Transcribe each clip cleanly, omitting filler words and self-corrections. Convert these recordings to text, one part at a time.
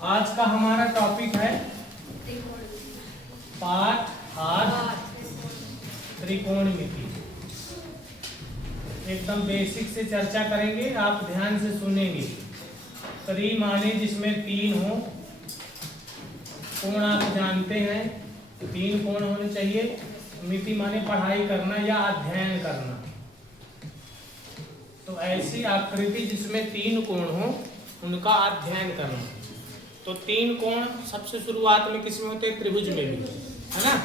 आज का हमारा टॉपिक है पाठ 8 त्रिकोणमिति। एकदम बेसिक से चर्चा करेंगे, आप ध्यान से सुनेंगे। त्रि माने जिसमें 3 हो, कोण आप जानते हैं 3 कोण होने चाहिए। मिति माने पढ़ाई करना या अध्ययन करना। तो ऐसी आकृति जिसमें 3 कोण हो उनका अध्ययन करना। तो 3 कोण सबसे शुरुआत में किसमें होते हैं? त्रिभुज में भी, है ना।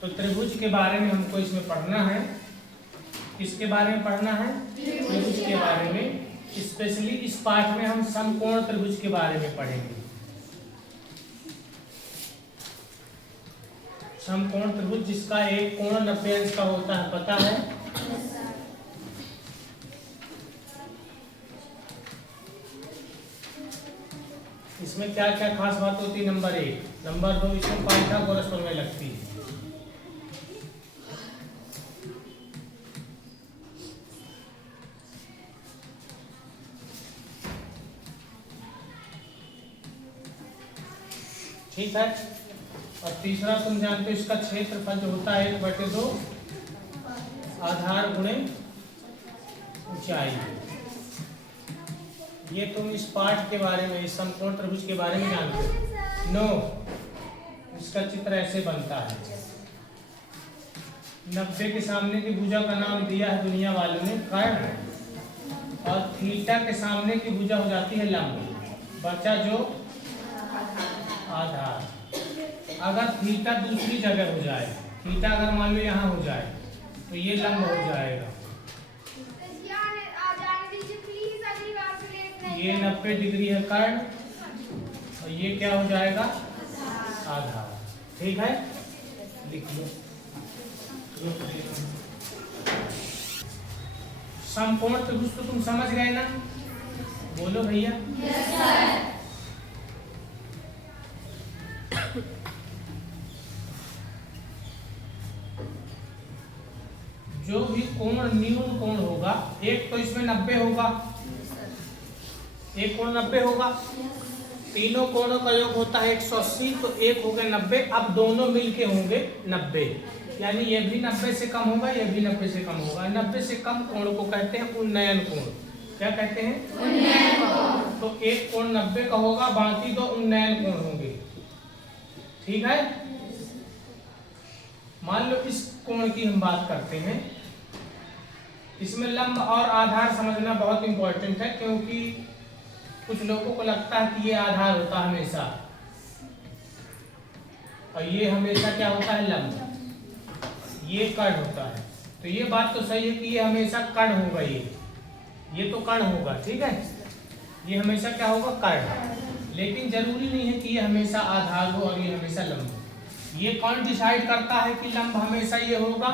तो त्रिभुज के बारे में हमको इसमें पढ़ना है। किसके बारे में पढ़ना है? त्रिभुज के बारे में। स्पेशली इस पाठ में हम समकोण त्रिभुज के बारे में पढ़ेंगे। समकोण त्रिभुज जिसका एक कोण 90 अंश का होता है, पता है? इसमें क्या क्या खास बात होती है? नंबर 1, नंबर 2, इसमें पाइथागोरस प्रमेय लगती है। ठीक है। और तीसरा तुम जानते हो इसका क्षेत्रफल जो होता है 1/2 आधार गुणे ऊंचाई। ये तुम इस पाठ के बारे में, इस समकोण त्रिभुज के बारे में जानते हो। नो, इसका चित्र ऐसे बनता है। 90 के सामने की भुजा का नाम दिया है दुनिया वालों ने कर्ण, और थीटा के सामने की भुजा हो जाती है लंब। बचा जो आधार। अगर थीटा दूसरी जगह हो जाए, थीटा अगर मान लो यहाँ हो जाए तो ये लंब हो जाएगा। ये 90 डिग्री है कर्ण, और ये क्या हो जाएगा? आधार। ठीक है, लिख लो। समकोण त्रिभुज तो तुम समझ गए ना? बोलो भैया। Yes sir. जो भी कोण न्यून कोण होगा, एक तो इसमें 90 होगा, एक कोण 90 होगा। तीनों कोणों का योग होता है 180, तो एक हो गए 90। अब दोनों मिलके होंगे 90, यानी ये भी 90 से कम होगा, ये भी 90 से कम होगा। 90 से कम कोण को कहते हैं उन्नयन कोण। क्या कहते हैं? उन्नयन कोण। तो एक कोण 90 का होगा, बाकी दो उन्नयन कोण होंगे। ठीक है। मान लो इस कोण की हम बात करते हैं। इसमें लंब और आधार समझना बहुत इंपॉर्टेंट है, क्योंकि कुछ लोगों को लगता है कि ये आधार होता है हमेशा, और ये हमेशा क्या होता है? लंब। ये कर्ण होता है। तो ये बात तो सही है कि ये हमेशा कर्ण होगा। ये तो कर्ण होगा, ठीक है। ये हमेशा क्या होगा? कर्ण। लेकिन जरूरी नहीं है कि ये हमेशा आधार हो और ये हमेशा लंब हो। ये कौन डिसाइड करता है कि लंब हमेशा ये होगा?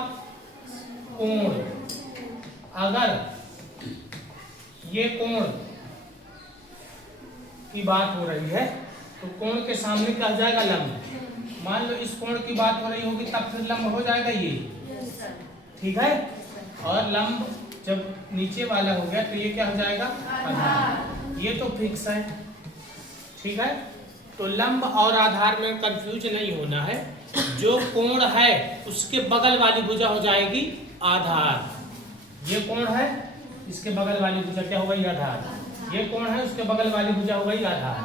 कोण। अगर ये कोण की बात हो रही है तो कोण के सामने क्या हो जाएगा? लंब। मान लो इस कोण की बात हो रही होगी, तब फिर लंब हो जाएगा ये। ठीक है। और लंब जब नीचे वाला हो गया तो ये क्या हो जाएगा? आधार। ये तो फिक्स है। ठीक है। तो लंब और आधार में कंफ्यूज नहीं होना है। जो कोण है उसके बगल वाली भुजा हो जाएगी आधार। ये कोण है, इसके बगल वाली भुजा क्या हो गई? आधार। ये कोण है, उसके बगल वाली भुजा हो गई आधार।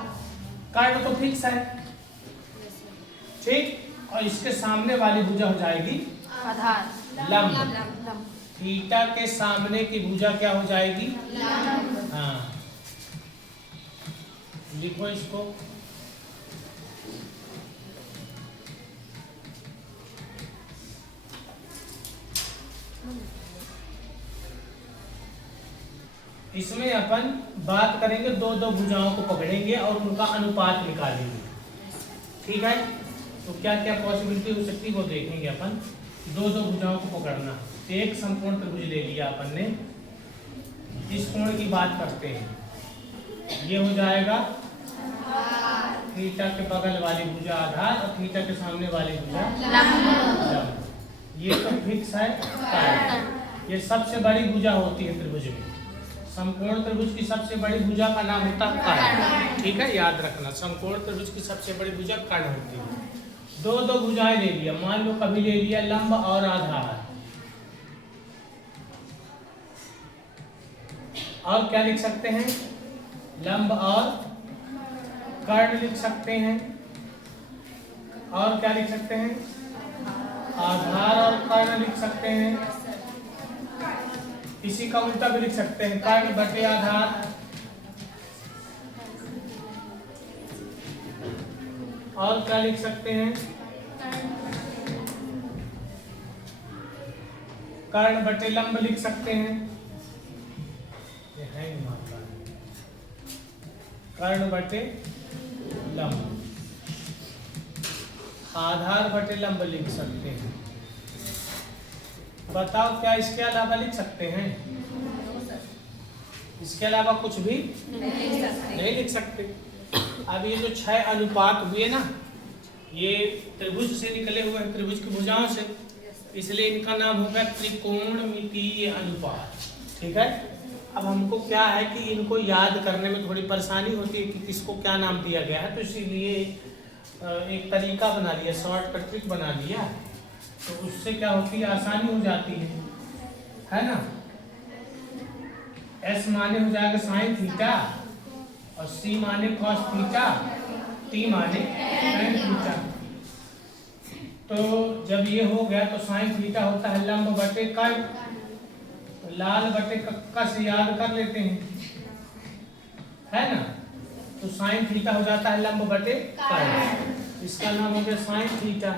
कर्ण तो फिक्स है, ठीक। और इसके सामने वाली भुजा हो जाएगी आधार। लंब। थीटा के सामने की भुजा क्या हो जाएगी? लंब। हाँ, लिखो इसको। इसमें अपन बात करेंगे, दो दो भुजाओं को पकड़ेंगे और उनका अनुपात निकालेंगे। ठीक है। तो क्या क्या पॉसिबिलिटी हो सकती है वो देखेंगे अपन। दो दो भुजाओं को पकड़ना। एक समकोण त्रिभुज ले लिया अपन ने। इस कोण की बात करते हैं। ये हो जाएगा थीटा के बगल वाली भुजा आधार, और थीटा के सामने वाली भुजा लंब। ये तो फिक्स है। ये सबसे बड़ी भुजा होती है त्रिभुज में। समकोण त्रिभुज की सबसे बड़ी भुजा का नाम होता है कर्ण। ठीक है, याद रखना, समकोण त्रिभुज की सबसे बड़ी भुजा कर्ण होती है। दो दो भुजाएं ले लिया, मान लो कभी ले लिया लंब और आधार, और क्या लिख सकते हैं, लंब और कर्ण लिख सकते हैं, और क्या लिख सकते हैं, आधार और कर्ण लिख सकते हैं। इसी का उल्टा भी लिख सकते हैं, कर्ण बटे आधार, और क्या लिख सकते हैं, कर्ण बटे लंब लिख सकते हैं। ये है ही मात्रा, कर्ण बटे लंब, आधार बटे लंब लिख सकते हैं। बताओ क्या इसके अलावा लिख सकते हैं? इसके अलावा कुछ भी नहीं लिख सकते। अब ये जो 6 अनुपात हुए ना, ये त्रिभुज से निकले हुए हैं, त्रिभुज की भुजाओं से, इसलिए इनका नाम होगा त्रिकोणमितीय अनुपात। ठीक है, अब हमको क्या है कि इनको याद करने में थोड़ी परेशानी होती है कि किसको क्या नाम दिया गया है, तो इसीलिए एक तरीका बना लिया, शॉर्टकट ट्रिक बना लिया, तो उससे क्या होती है, आसानी हो जाती है ना। S माने हो जाएगा साइन थीटा, और C माने कॉस थीटा, T माने टैन थीटा। तो जब ये हो गया तो साइन थीटा होता है लंब बटे कर्ण, तो लाल बटे कक्का से याद कर लेते हैं, है ना। तो साइन थीटा हो जाता है लंब बटे कर्ण, इसका नाम हो गया साइन थीटा,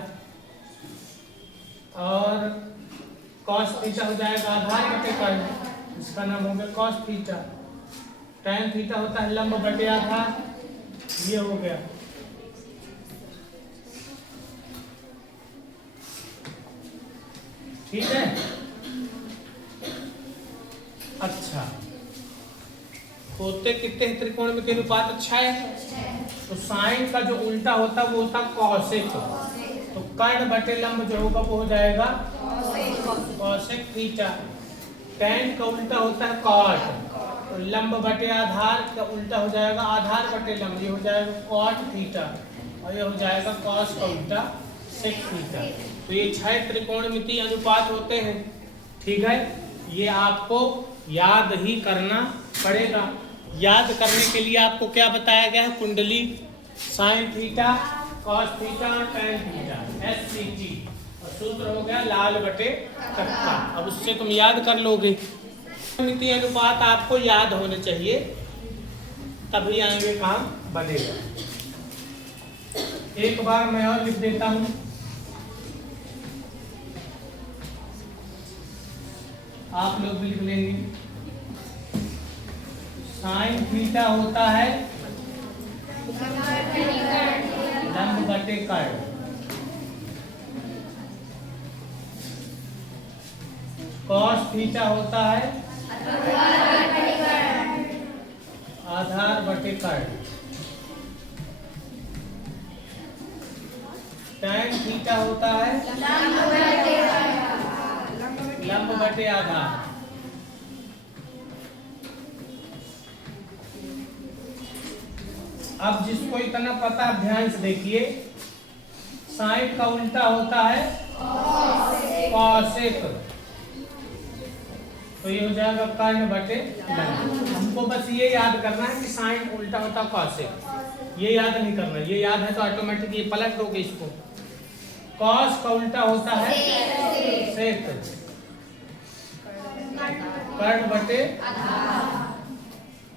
और कॉस थीटा हो जाएगा आधार बटे कर्ण, इसका नाम हो गया कॉस थीटा। टैन थीटा होता है लंब बटे आधार, ये हो गया। ठीक है, अच्छा, होते कितने हैं त्रिकोण में अनुपात? अच्छा है, तो साइन का जो उल्टा होता है वो होता है कॉसेक, तो कर्ण बटे लंब जो होगा वो हो जाएगा कॉसेक थीटा। टैन का उल्टा होता है कॉट, तो लंब बटे आधार का उल्टा हो जाएगा आधार बटे लंब, ये हो जाएगा कॉट थीटा, और ये हो जाएगा कॉस का उल्टा सेक थीटा। तो ये 6 त्रिकोणमितीय अनुपात होते हैं। ठीक है, ये आपको याद ही करना पड़ेगा। याद करने के लिए आपको क्या बताया गया है, कुंडली, साइन थीटा, कॉस थीटा और टैन थीटा, SCT, और सूत्र हो गया लाल बटे कक्का। अब उससे तुम याद कर लोगे। त्रिकोणमितीय अनुपात आपको याद होने चाहिए, तभी आगे काम बनेगा। एक बार मैं और लिख देता हूं, आप लोग भी लिख लेंगे। साइन थीटा होता है लंब बटे कर्ण, कॉस थीटा होता है आधार बटे कर्ण, टैन थीटा होता है लंब बटे आधार। अब जिसको इतना पता है ध्यान से देखिए, साइन का उल्टा होता है कॉसेक, तो ये हो जाएगा कर्ण बटे लंब। हमको बस ये याद करना है कि साइन उल्टा होता है कॉसेक, ये याद नहीं करना, ये याद है तो ऑटोमेटिक ये पलट दोगे इसको। कॉस का उल्टा होता है सेक, कर्ण बटे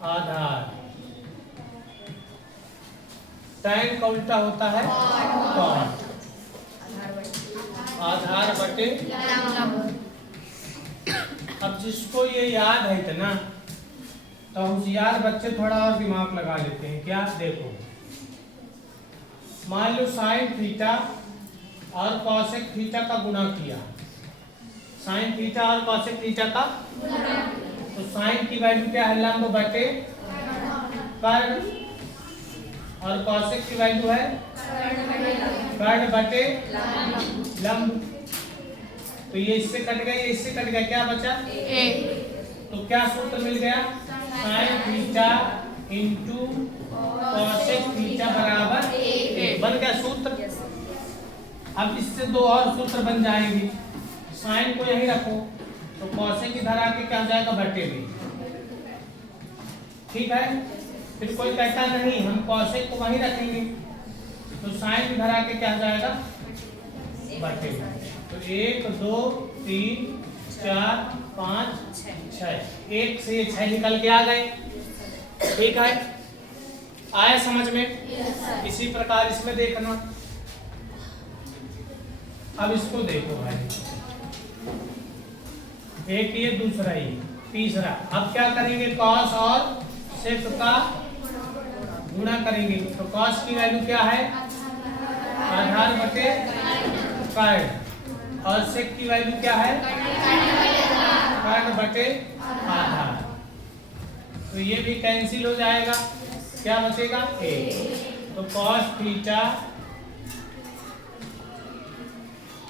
आधार। टैन का उल्टा होता है कॉट, आधार बटे। अब जिसको ये याद है इतना, तो होशियार बच्चे थोड़ा और दिमाग लगा लेते हैं। क्या, देखो, मान लो साइन थीटा और कॉसेक थीटा का गुणा किया, साइन थीटा और कॉसेक थीटा का, तो साइन की वैल्यू क्या है, लंब बटे कर्ण, और कॉसेक की वैल्यू है कर्ण बटे लंब। तो ये इससे कट गया, ये इससे कट गया, क्या बचा? एक। तो क्या सूत्र मिल गया? Sine theta into cosec theta बराबर 1 बन गया सूत्र। अब इससे दो और सूत्र बन जाएंगे। साइन को यही रखो तो कॉसेक इधर आके क्या हो जाएगा बटे में, ठीक है। फिर कोई कहता नहीं हम कॉसेक को वहीं रखेंगे तो साइन इधर आके क्या हो जाएगा बटे में। तो 1 2 3 4 5 6 1 से 6 निकल के आ गए, ठीक है। आया समझ में? इसी प्रकार इसमें देखना। अब इसको देखो भाई, एक ये दूसरा ये तीसरा। अब क्या करेंगे, कॉस और सेक का गुणा करेंगे। तो कॉस की वैल्यू क्या है आधार बटे कर्ड, और सेक की वैल्यू क्या है कर्ड बटे आधार। तो ये भी कैंसिल हो जाएगा, क्या बचेगा ए। तो cos theta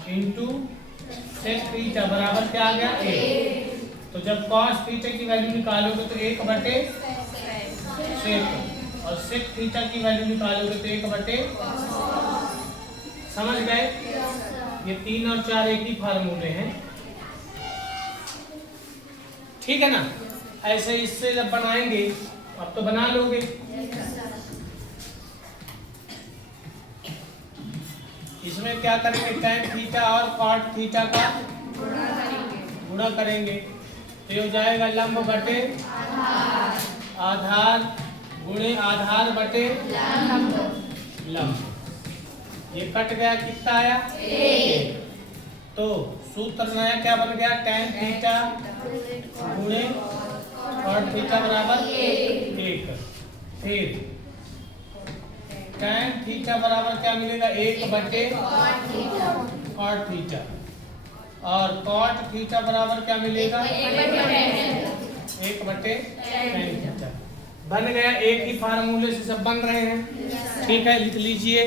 into sec theta बराबर क्या आ गया ए। तो जब कॉस थीटा की वैल्यू निकालोगे तो 1 बटे सेक, और सेक थीटा की वैल्यू निकालोगे तो 1 बटे। समझ गए? ये 3 और 4 एक ही फार्मूले हैं, ठीक है ना। ऐसे इससे जब बनाएंगे, अब तो बना लोगे। इसमें क्या करेंगे, tan थीटा और cot थीटा का गुणा करेंगे। तो ये हो जाएगा लंब बटे आधार गुणे आधार बटे लंब। ये कट गया, कितना आया 1। तो सूत्र नया क्या बन गया, tan थीटा गुणे cot थीटा बराबर 1। फिर tan थीटा बराबर क्या मिलेगा 1 बटे cot थीटा, और cot थीटा बराबर क्या मिलेगा 1 बटे tan थीटा। बन गया, एक ही फार्मूले से सब बन रहे हैं, ठीक है। लिख लीजिए,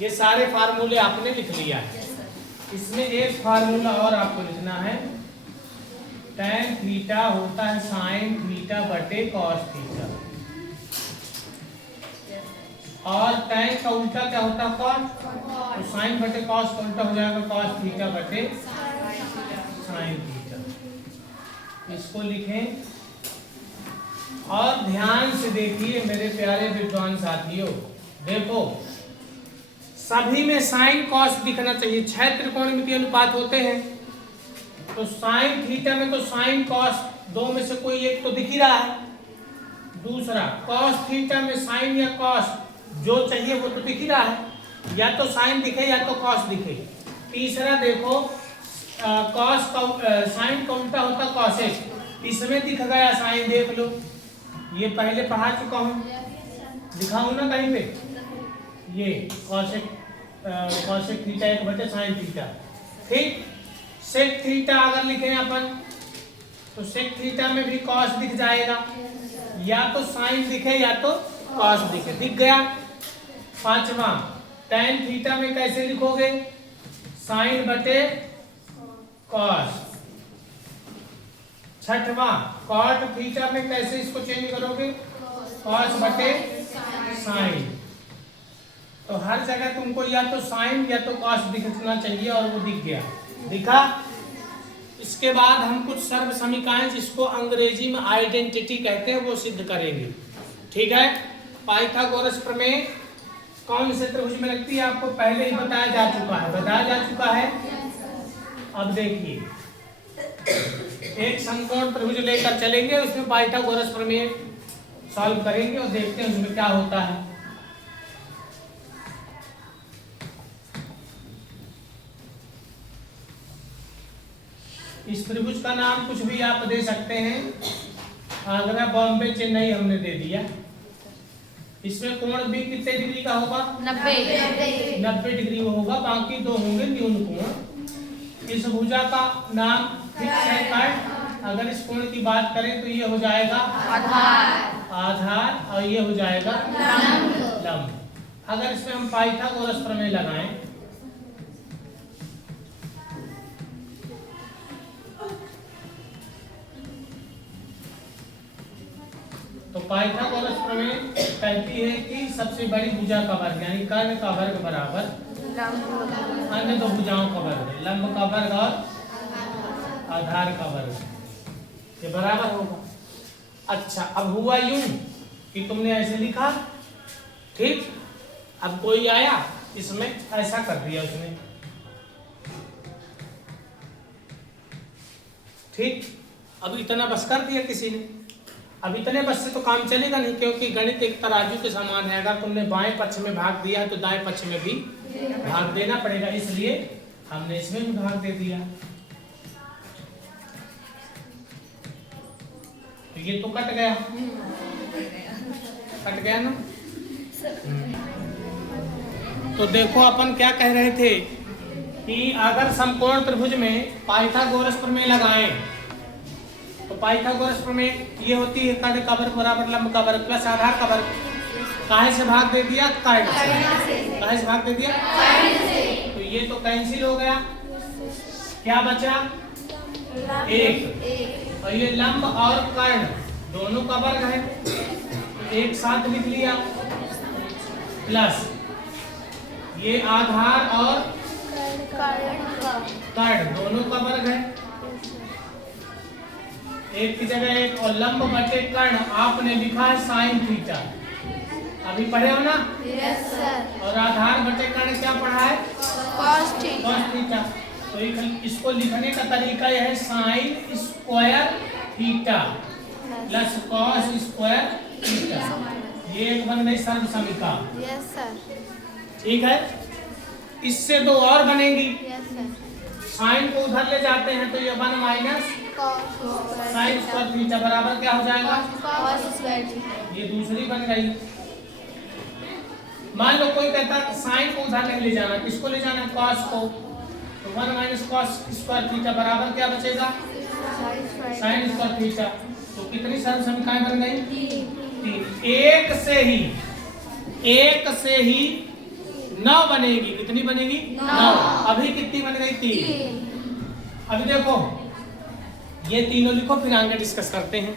ये सारे फार्मूले आपने लिख लिया है। इसमें एक फार्मूला और आपको लिखना है, tan थीटा होता है sin थीटा बटे cos थीटा, और tan का उल्टा क्या होता है cos। तो sin बटे cos का उल्टा हो जाएगा cos थीटा बटे sin थीटा। इसको लिखें और ध्यान से देखिए मेरे प्यारे विद्वान साथियों। देखो सभी में sin cos दिखना चाहिए। 6 त्रिकोणमितीय अनुपात होते हैं, तो sin थीटा में तो sin cos दो में से कोई एक तो दिख ही रहा है। दूसरा cos थीटा में sin या cos जो चाहिए वो तो दिख ही रहा है, या तो sin दिखे या तो cos दिखे। तीसरा देखो cos का sin का उल्टा होता cosec, इसमें दिख गया sin, देख लो ये पहले पढ़ा चुका हूँ, दिखाऊं ना कहीं पे। ये cosec थीटा 1 बटे sin थीटा। ठीक, sec थीटा अगर लिखें अपन तो sec थीटा में भी cos दिख जाएगा, या तो sin दिखे या तो cos दिखे, दिख गया। पांचवा tan थीटा में कैसे लिखोगे, sin बटे cos। छठवा cot थीटा में कैसे इसको चेंज करोगे, cos बटे sin। तो हर जगह तुमको या तो sin या तो cos दिखना चाहिए, और वो दिख गया, दिखा। इसके बाद हम कुछ सर्व समीकरण जिसको अंग्रेजी में आइडेंटिटी कहते हैं वो सिद्ध करेंगे, ठीक है। पाइथागोरस प्रमेय कौन से त्रिभुज में लगती है आपको पहले ही बताया जा चुका है, अब देखिए एक समकोण त्रिभुज लेकर चलेंगे, उसमें पाइथागोरस प्रमेय सॉल्व करेंगे और देखते हैं उसमें क्या होता है। इस त्रिभुज का नाम कुछ भी आप दे सकते हैं, आगरा बॉम्बे चेन्नई हमने दे दिया। इसमें कोण भी कितने डिग्री का होगा, 90 डिग्री होगा, बाकी दो होंगे न्यून कोण। इस भुजा का नाम फिक्स है कट। अगर इस कोण की बात करें तो ये हो जाएगा आधार और ये हो जाएगा लंब। अगर इसमें हम पाइथागोरस प्रमेय लगाएं पाइथागोरस प्रमेय कहती है कि सबसे बड़ी भुजा का वर्ग यानी कर्ण का वर्ग बराबर अन्य दो भुजाओं का वर्ग, लंब का वर्ग और आधार का वर्ग, ये बराबर होगा। अच्छा, अब हुआ यूं कि तुमने ऐसे लिखा, ठीक। अब कोई आया इसमें ऐसा कर दिया उसने, ठीक। अब इतना बस कर दिया किसी ने। अब इतने बस से तो काम चलेगा नहीं, क्योंकि गणित एक तराजू के समान है। अगर तुमने बाएं पक्ष में भाग दिया है तो दाएं पक्ष में भी भाग देना पड़ेगा, इसलिए हमने इसमें भी भाग दे दिया। तो ये तो कट गया, कट गया ना। तो देखो अपन क्या कह रहे थे कि अगर समकोण त्रिभुज में पाइथागोरस प्रमेय लगाएं तो पाइथागोरस प्रमेय ये होती है कर्ण का वर्ग बराबर लंब का वर्ग प्लस आधार का वर्ग। काहे से भाग दे दिया? कर्ण से। काहे से भाग दे दिया? कर्ण से। तो ये तो कैंसिल हो गया, क्या बचा? एक। और ये लंब और कर्ण दोनों का वर्ग है, एक साथ लिख लिया, प्लस ये आधार और कर्ण दोनों का वर्ग है, एक की जगह एक, और लंब बटे कर्ण आपने लिखा है साइन थीटा, अभी पढ़े हो ना? Yes sir. और आधार बटे कर्ण क्या पढ़ा है? Cos theta. तो इसको लिखने का तरीका यह है, sine square theta plus cos square theta, ये एक बन गई सर्व समीका। Yes sir. ठीक है, इससे दो और बनेगी। Yes sir. साइन को उधर ले जाते हैं तो ये 1 माइनस साइन स्क्वायर थीटा बराबर क्या हो जाएगा? Cos square theta. ये दूसरी बन गई। मान लो कोई कहता है साइन को उधर नहीं ले जाना, किसको ले जाना? कॉस को। तो 1 माइनस कॉस स्क्वायर थीटा बराबर क्या बचेगा? Sine square theta. तो कितनी सर्व समीकाएं बन गई? 3। एक से ही 9 बनेगी। कितनी बनेगी? 9। अभी कितनी बन गई? 3। अभी देखो ये तीनों लिखो, फिर आगे डिस्कस करते हैं।